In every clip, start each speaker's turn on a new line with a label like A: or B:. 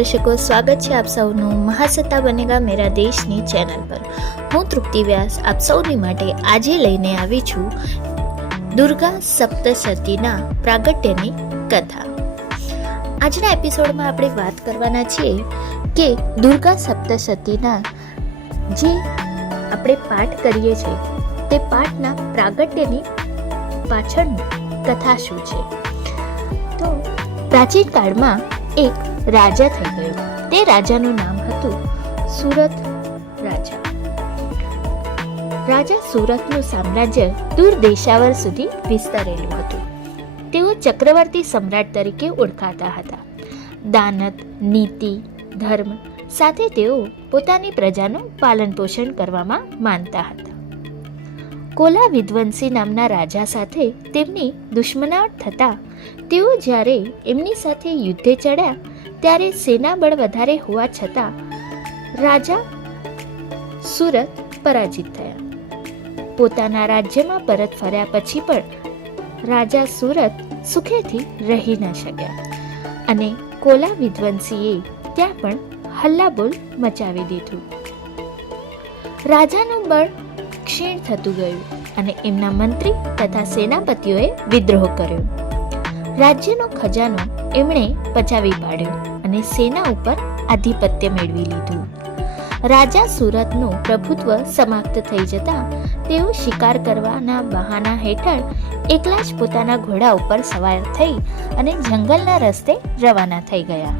A: દર્શકો, સ્વાગત છે આપ સૌનું મહાસત્તા બનેગા મેરા દેશની ચેનલ પર. હું તૃપ્તિ વ્યાસ આપ સૌની માટે આજે લઈને આવી છું દુર્ગા સપ્તશતીના પ્રાગટ્યની કથા. આજના એપિસોડમાં આપણે વાત કરવાના છીએ કે દુર્ગા સપ્તશતીના જે આપણે પાઠ કરીએ છીએ, તે પાઠના પ્રાગટ્યની પાછળની કથા શું છે? તો પ્રાચીન કાળમાં એક રાજા થઈ ગયો. તે રાજાનું નામ હતું સુરત રાજા. રાજા સુરતનું સામ્રાજ્ય દૂર દેશાવર સુધી વિસ્તરેલું હતું. તેઓ ચક્રવર્તી સમ્રાટ તરીકે ઓળખાતા હતા. દાનત, નીતિ, ધર્મ સાથે તેઓ પોતાની પ્રજાનું પાલન પોષણ કરવામાં માનતા હતા. કોલા વિદ્વંસી નામના રાજા સાથે તેમની દુશ્મનાવટ થતાં તેઓ જ્યારે એમની સાથે યુદ્ધે ચડ્યા, ત્યારે સેના બળ વધારે હોવા છતાં રાજા સુરત પરાજિત થયા. પોતાના રાજ્યમાં પરત ફર્યા પછી પણ રાજા સુરત સુખેથી રહી ન શક્યા અને કોલા વિદ્વંસીએ ત્યાં પણ હલ્લાબોલ મચાવી દીધું. રાજાનું બળ ક્ષીણ થતું ગયું અને એમના મંત્રી તથા સેનાપતિઓએ વિદ્રોહ કર્યો. રાજ્યનો ખજાનો એમણે પચાવી પાડ્યો અને સેના ઉપર આધિપત્ય મેળવી લીધું. રાજા સુરતનું પ્રભુત્વ સમાપ્ત થઈ જતા તેઓ શિકાર કરવાના બહાના હેઠળ એકલા જ પોતાના ઘોડા ઉપર સવાર થઈ અને જંગલના રસ્તે રવાના થઈ ગયા.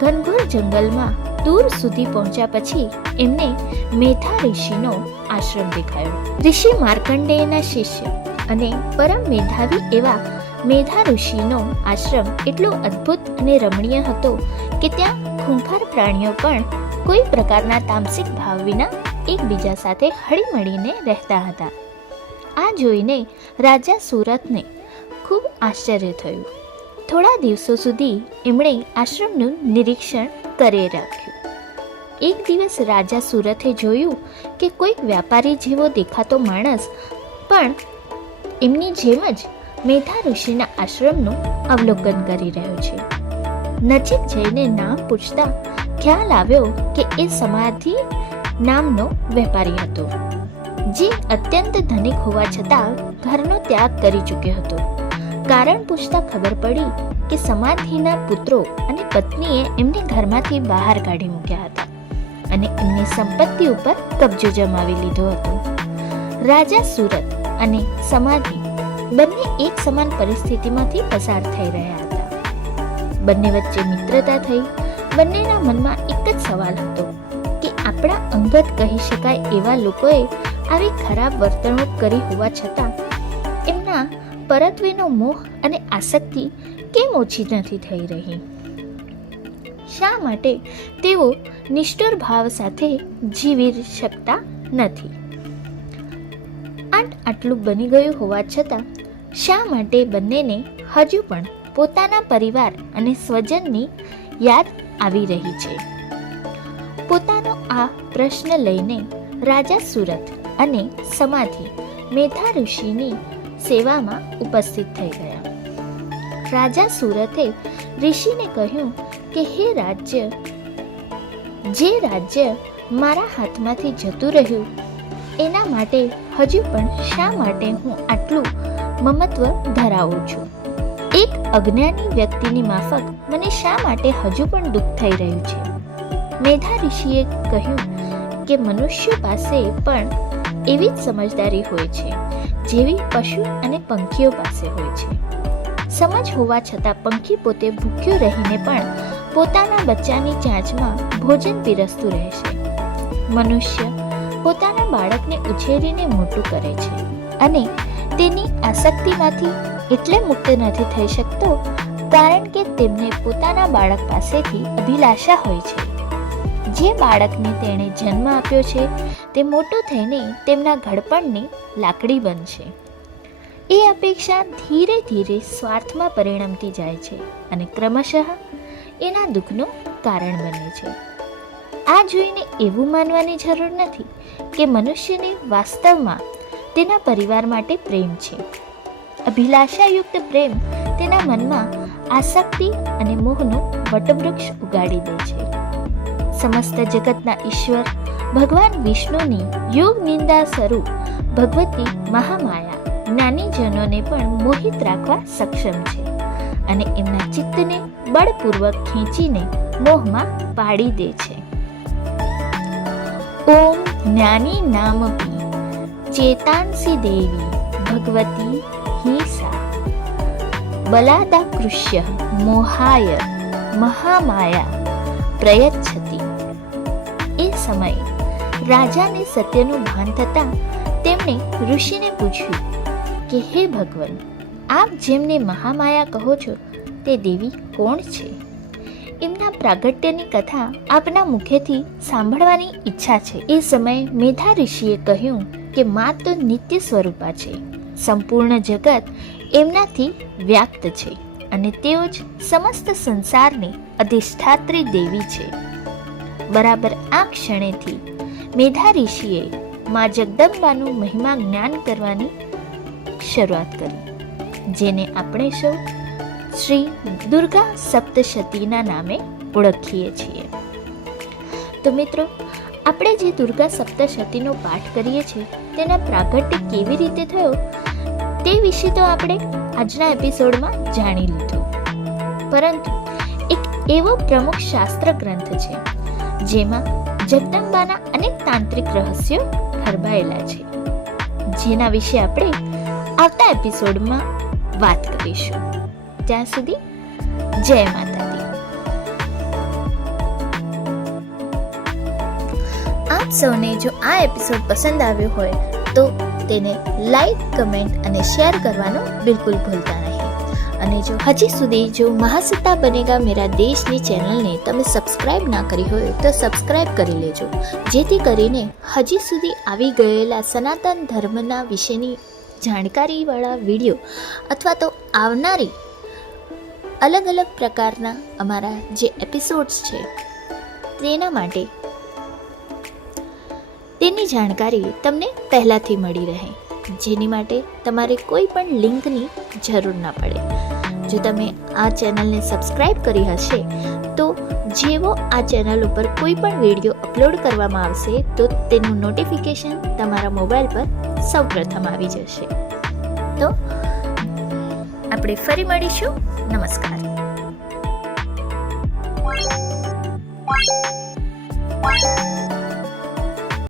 A: ઘનઘોર જંગલમાં દૂર સુધી પહોંચ્યા પછી એમને મેધા ઋષિનો આશ્રમ દેખાયો. ઋષિ માર્કંડેયના શિષ્ય અને પરમ મેધાવી એવા મેધા ઋષિનો આશ્રમ એટલો અદ્ભુત અને રમણીય હતો કે ત્યાં ખૂંખાર પ્રાણીઓ પણ કોઈ પ્રકારના તામસિક ભાવ વિના એકબીજા સાથે હળીમળીને રહેતા હતા. આ જોઈને રાજા સુરતને ખૂબ આશ્ચર્ય થયું. થોડા દિવસો સુધી એમણે આશ્રમનું નિરીક્ષણ કરી રાખ્યું. એક દિવસ રાજા સુરતે જોયું કે કોઈક વ્યાપારી જેવો દેખાતો માણસ પણ એમની જેમ જ મેધા ઋષિના આશ્રમનું અવલોકન કરી રહ્યો છે. નજીક જઈને નામ પૂછતા ખ્યાલ આવ્યો કે એ સમાધિ નામનો વેપારી હતો, જે અત્યંત ધનિક હોવા છતાં ઘરનો ત્યાગ કરી ચૂક્યો હતો. કારણ પૂછતા ખબર પડી કે સમાધિના પુત્રો અને પત્નીએ એમને ઘરમાંથી બહાર કાઢી મૂક્યા હતા. અને એમની સંપત્તિ ઉપર કબજો જમાવી લીધો હતો. રાજા સુરત અને સમાધિ બંને એક સમાન પરિસ્થિતિમાંથી પસાર થઈ રહ્યા હતા. બંને વચ્ચે મિત્રતા થઈ. બંનેના મનમાં એક જ સવાલ હતો કે આપણા અંગત કહી શકાય એવા લોકોએ આવી ખરાબ વર્તણૂક કરી હોવા છતાં એમના પરત્વેનો મોહ અને આસક્તિ કેમ ઓછી નથી થઈ રહી? શા માટે તેઓ નિષ્ઠુર ભાવ સાથે જીવી શકતા નથી? આંટ આટલું બની ગયું હોવા છતાં, શા માટે બંનેને હજુ પણ પોતાના પરિવાર અને સ્વજનની યાદ આવી રહી છે? પોતાનો આ પ્રશ્ન લઈને રાજા સુરત અને સમાધિ મેધા ઋષિની સેવામાં ઉપસ્થિત થઈ ગયા. રાજા સુરતે ઋષિને કહ્યું કે, હે રાજ્ય, જે રાજ્ય મારા હાથમાંથી જતું રહ્યું, એના માટે હજુ પણ શા માટે હું આટલું મમત્વ ધરાવું છું? એક અજ્ઞાની વ્યક્તિની માફક મને શા માટે હજુ પણ દુઃખ થઈ રહ્યું છે? મેધા ઋષિએ કહ્યું કે, મનુષ્ય પાસે પણ એવી જ સમજદારી હોય છે, જેવી પશુ અને પંખીઓ પાસે હોય છે. સમજ હોવા છતાં પંખી પોતે ભૂખ્યો રહીને પણ પોતાના બચ્ચાની ચાંચમાં ભોજન પીરસતું રહેશે મનુષ્ય પોતાના બાળકને ઉછેરીને મોટું કરે છે અને તેની આસક્તિમાંથી એટલે મુક્ત નથી થઈ શકતો કારણ કે તેમને પોતાના બાળક પાસેથી અભિલાષા હોય છે. જે બાળકને તેણે જન્મ આપ્યો છે તે મોટું થઈને તેમના ઘડપણની લાકડી બનશે. એ અપેક્ષા ધીરે ધીરે સ્વાર્થમાં પરિણમતી જાય છે અને ક્રમશઃ એના દુઃખનું કારણ બને છે. આ જોઈને એવું માનવાની જરૂર નથી કે મનુષ્યને વાસ્તવમાં તેના પરિવાર માટે પ્રેમ છે. અભિલાષાયુક્ત પ્રેમ તેના મનમાં આસક્તિ અને મોહનું વટવૃક્ષ ઉગાડી દે છે. સમસ્ત જગતના ઈશ્વર ભગવાન વિષ્ણુની યોગ નિંદા સ્વરૂપ ભગવતી મહામાયા જ્ઞાનીજનોને પણ મોહિત રાખવા સક્ષમ છે અને એમના ચિત્તને બળપૂર્વક ખેંચીને મોહમાં પાડી દે છે. ઓમ જ્ઞાની નામ ચેતાંસી દેવી, ભગવતી હિંસા. બલાદાકૃષ્ય મોહાય, મહામાયા, પ્રયચ્છતી. એ સમયે રાજાને સત્યનું ભાન થતાં તેમણે ઋષિને પૂછ્યું કે, હે ભગવાન, આપ જેમને મહામાયા કહો છો, તે દેવી કોણ છે? એમના પ્રાગટ્યની કથા આપના મુખેથી સાંભળવાની ઈચ્છા છે. એ સમયે મેધા ઋષિએ કહ્યું કે મા તો નિત્ય સ્વરૂપા છે. સંપૂર્ણ જગત એમનાથી વ્યાપ્ત છે અને તેઓ જ સમસ્ત સંસારની અધિષ્ઠાત્રી દેવી છે. બરાબર આ ક્ષણેથી મેધા ઋષિએ મા જગદંબાનું મહિમા જ્ઞાન કરવાની શરૂઆત કરી, જેને આપણે સૌ શ્રી દુર્ગા સપ્તશતીના નામે ઓળખીએ છીએ. તો મિત્રો, આપણે જે દુર્ગા સપ્તશતીનો પાઠ કરીએ છીએ, તેના પ્રાગટ્ય કેવી રીતે થયો, તે વિશે તો આપણે આજના એપિસોડમાં જાણી લીધું. પરંતુ એક એવો પ્રમુખ શાસ્ત્ર ગ્રંથ છે, જેમાં જગદંબાના અનેક તાંત્રિક રહસ્યો ખરબાયેલા છે. જેના વિશે આપણે આવતા એપિસોડમાં વાત કરીશું. ત્યાં સુધી જય માતા દી આપ સૌને જો આ એપિસોડ પસંદ આવ્યો હોય, તો તેને લાઈક, કમેન્ટ અને શેર કરવાનું બિલકુલ ભૂલતા નહીં. અને જો હજી સુધી જો મહાસત્તા બનેગા મેરા દેશની ચેનલને તમે સબસ્ક્રાઇબ ના કરી હોય, તો સબસ્ક્રાઇબ કરી લેજો. જેથી કરીને હજી સુધી આવી ગયેલા સનાતન ધર્મના વિશેની જાણકારીવાળા વીડિયો અથવા તો આવનારી અલગ અલગ પ્રકારના અમારા જે એપિસોડ્સ છે, તેના માટે તેની જાણકારી તમને પહેલાંથી મળી રહે. જેની માટે તમારે કોઈ પણ લિંકની જરૂર ના પડે. જો તમે આ ચેનલને સબસ્ક્રાઈબ કરી હશે, તો જેવો આ ચેનલ ઉપર કોઈ પણ વીડિયો અપલોડ કરવામાં આવશે, તો તેનું નોટિફિકેશન તમારા મોબાઈલ પર સૌપ્રથમ આવી જશે તો આપણે ફરી મળીશું નમસ્કાર
B: Thank you.